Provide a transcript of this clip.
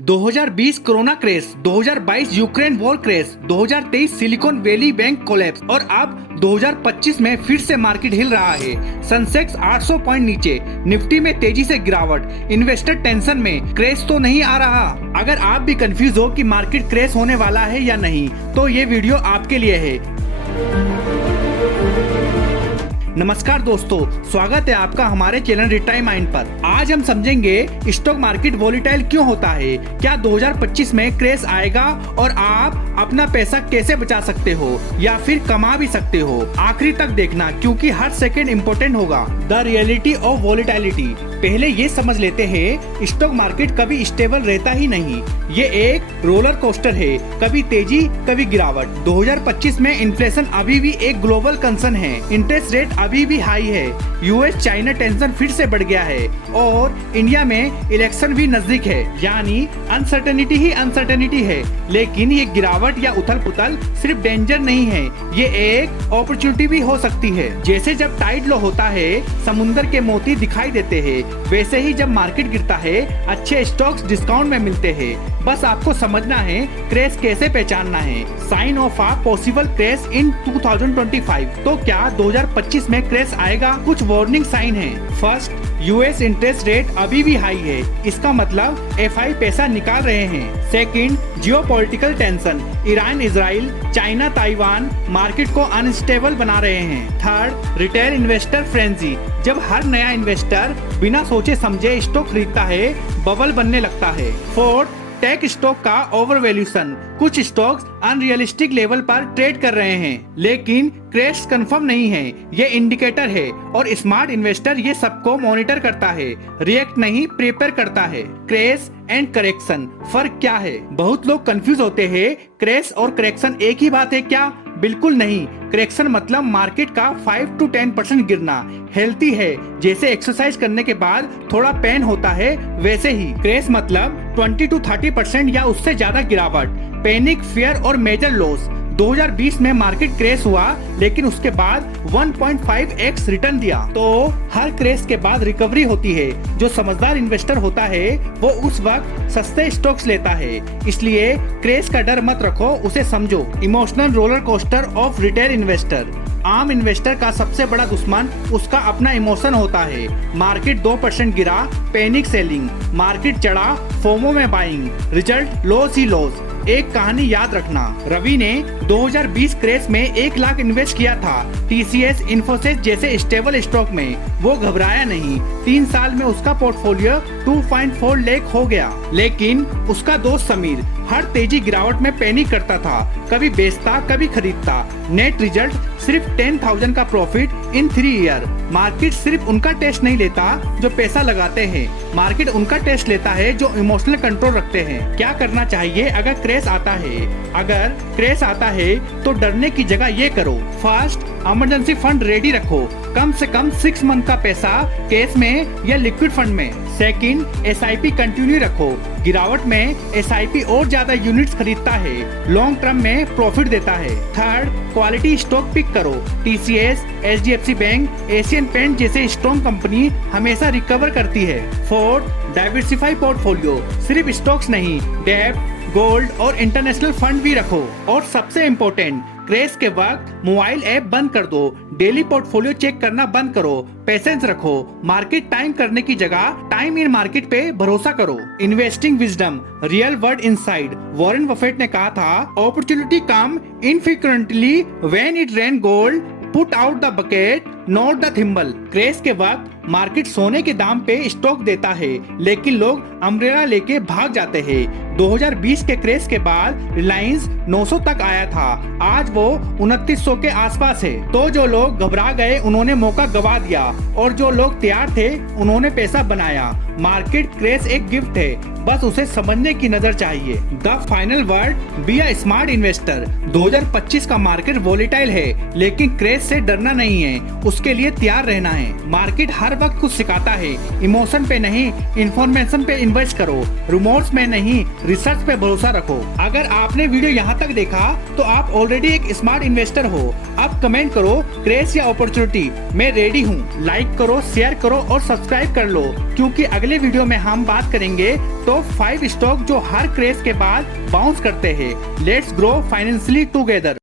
2020 corona crash, 2022 Ukraine war crash, 2023 Silicon Valley bank collapse और अब 2025 में फिर से मार्केट हिल रहा है। सेंसेक्स 800 पॉइंट नीचे, निफ्टी में तेजी से गिरावट, इन्वेस्टर टेंशन में, क्रेश तो नहीं आ रहा। अगर आप भी कंफ्यूज हो कि मार्केट क्रेश होने वाला है या नहीं, तो ये वीडियो आपके लिए है। नमस्कार दोस्तों, स्वागत है आपका हमारे चैनल रिटाइम माइंड पर। आज हम समझेंगे स्टॉक मार्केट वोलेटाइल क्यों होता है, क्या 2025 में क्रेश आएगा और आप अपना पैसा कैसे बचा सकते हो या फिर कमा भी सकते हो। आखिरी तक देखना क्योंकि हर सेकंड इम्पोर्टेंट होगा। The reality of volatility. पहले ये समझ लेते हैं, स्टॉक मार्केट कभी स्टेबल रहता ही नहीं, ये एक रोलर कोस्टर है, कभी तेजी कभी गिरावट। 2025 में इन्फ्लेशन अभी भी एक ग्लोबल कंसर्न है, इंटरेस्ट रेट अभी भी हाई है, यूएस चाइना टेंशन फिर से बढ़ गया है और इंडिया में इलेक्शन भी नजदीक है, यानी अनसर्टेनिटी ही अनसर्टेनिटी है। लेकिन ये गिरावट या उथल पुथल सिर्फ डेंजर नहीं है, ये एक अपॉर्चुनिटी भी हो सकती है। जैसे जब टाइड लो होता है, समुद्र के मोती दिखाई देते हैं, वैसे ही जब मार्केट गिरता है, अच्छे स्टॉक्स डिस्काउंट में मिलते हैं। बस आपको समझना है क्रेश कैसे पहचानना है। Sign of a possible crash in 2025। तो क्या 2025 में क्रेश आएगा? कुछ वार्निंग साइन है। फर्स्ट, यूएस इंटरेस्ट रेट अभी भी हाई है, इसका मतलब एफआई पैसा निकाल रहे हैं। Second, geopolitical tension, Iran, Israel, China, Taiwan market को अनस्टेबल बना रहे हैं। थर्ड, रिटेल इन्वेस्टर फ्रेंजी, जब हर नया इन्वेस्टर बिना सोचे समझे स्टॉक खरीदता है, बबल बनने लगता है। फोर्थ, टेक स्टॉक का ओवरवैल्यूएशन, कुछ स्टॉक्स अनरियलिस्टिक लेवल पर ट्रेड कर रहे हैं, लेकिन क्रैश कंफर्म नहीं है, ये इंडिकेटर है और स्मार्ट इन्वेस्टर ये सबको मॉनिटर करता है, रिएक्ट नहीं प्रिपेयर करता है। क्रैश एंड करेक्शन, फर्क क्या है? बहुत लोग कंफ्यूज होते हैं, क्रैश और करेक्शन एक ही बात है क्या? बिल्कुल नहीं। करेक्शन मतलब मार्केट का 5 to 10% गिरना हेल्थी है, जैसे एक्सरसाइज करने के बाद थोड़ा पेन होता है वैसे ही। क्रैश मतलब 20 to 30% या उससे ज्यादा गिरावट, पैनिक, फियर और मेजर लॉस। 2020 में मार्केट क्रैश हुआ, लेकिन उसके बाद 1.5x रिटर्न दिया। तो हर क्रैश के बाद रिकवरी होती है। जो समझदार इन्वेस्टर होता है वो उस वक्त सस्ते स्टॉक्स लेता है, इसलिए क्रैश का डर मत रखो, उसे समझो। Emotional roller coaster of retail investor. आम इन्वेस्टर का सबसे बड़ा दुश्मन उसका अपना इमोशन होता है। मार्केट 2% गिरा, पैनिक सेलिंग, मार्केट चढ़ा, फोमो में बाइंग, रिजल्ट लॉस ही लॉस। एक कहानी याद रखना, रवि ने 2020 क्रैश में 1 लाख इन्वेस्ट किया था टीसीएस, इन्फोसिस जैसे स्टेबल स्टॉक में। वो घबराया नहीं, 3 साल में उसका पोर्टफोलियो 2.4 लाख हो गया। लेकिन उसका दोस्त समीर हर तेजी गिरावट में पैनिक करता था, कभी बेचता कभी खरीदता। नेट रिजल्ट सिर्फ 10,000 का प्रॉफिट इन 3 ईयर। मार्केट सिर्फ उनका टेस्ट नहीं लेता जो पैसा लगाते हैं, मार्केट उनका टेस्ट लेता है जो इमोशनल कंट्रोल रखते हैं। क्या करना चाहिए अगर क्रैश आता है? अगर क्रैश आता है तो डरने की जगह ये करो, फर्स्ट, इमरजेंसी फंड रेडी रखो, कम से कम 6 मंथ का पैसा कैश में या लिक्विड फंड में। सेकंड, एसआईपी कंटिन्यू रखो, गिरावट में एसआईपी और ज्यादा यूनिट्स खरीदता है, लॉन्ग टर्म में प्रॉफिट देता है। थर्ड, क्वालिटी स्टॉक पिक करो, TCS, HDFC bank, Asian paint जैसे स्ट्रॉन्ग कंपनी हमेशा रिकवर करती है। फोर्थ, डाइवर्सिफाई पोर्टफोलियो, सिर्फ स्टॉक्स नहीं, डेब्ट, गोल्ड और इंटरनेशनल फंड भी रखो। और सबसे इम्पोर्टेंट, क्रैश के वक्त मोबाइल ऐप बंद कर दो, डेली पोर्टफोलियो चेक करना बंद करो, पेशेंस रखो, मार्केट टाइम करने की जगह टाइम इन मार्केट पे भरोसा करो। Investing wisdom, real world inside, Warren Buffett ने कहा था, opportunity come infrequently when it rain gold, put out the bucket not the thimble. Crash के वक्त मार्केट सोने के दाम पे स्टॉक देता है, लेकिन लोग अम्ब्रेला लेके भाग जाते हैं। 2020 के क्रैश के बाद रिलायंस 900 तक आया था, आज वो 2900 के आसपास है। तो जो लोग घबरा गए उन्होंने मौका गवा दिया और जो लोग तैयार थे उन्होंने पैसा बनाया। मार्केट क्रैश एक गिफ्ट है, बस उसे समझने की नजर चाहिए। The final word, be a smart investor. 2025 का मार्केट वोलेटाइल है, लेकिन क्रैश से डरना नहीं है, उसके लिए तैयार रहना है। मार्केट हर वक्त कुछ सिखाता है, इमोशन पे नहीं इन्फॉर्मेशन पे इन्वेस्ट करो, रिमोर्स में नहीं रिसर्च पे भरोसा रखो। अगर आपने वीडियो यहाँ तक देखा तो आप ऑलरेडी एक स्मार्ट इन्वेस्टर हो। अब कमेंट करो क्रेज या अपॉर्चुनिटी, मैं रेडी हूँ। लाइक करो, शेयर करो और सब्सक्राइब कर लो, क्योंकि अगले वीडियो में हम बात करेंगे तो 5 स्टॉक जो हर क्रेज के बाद बाउंस करते हैं। Let's grow financially together.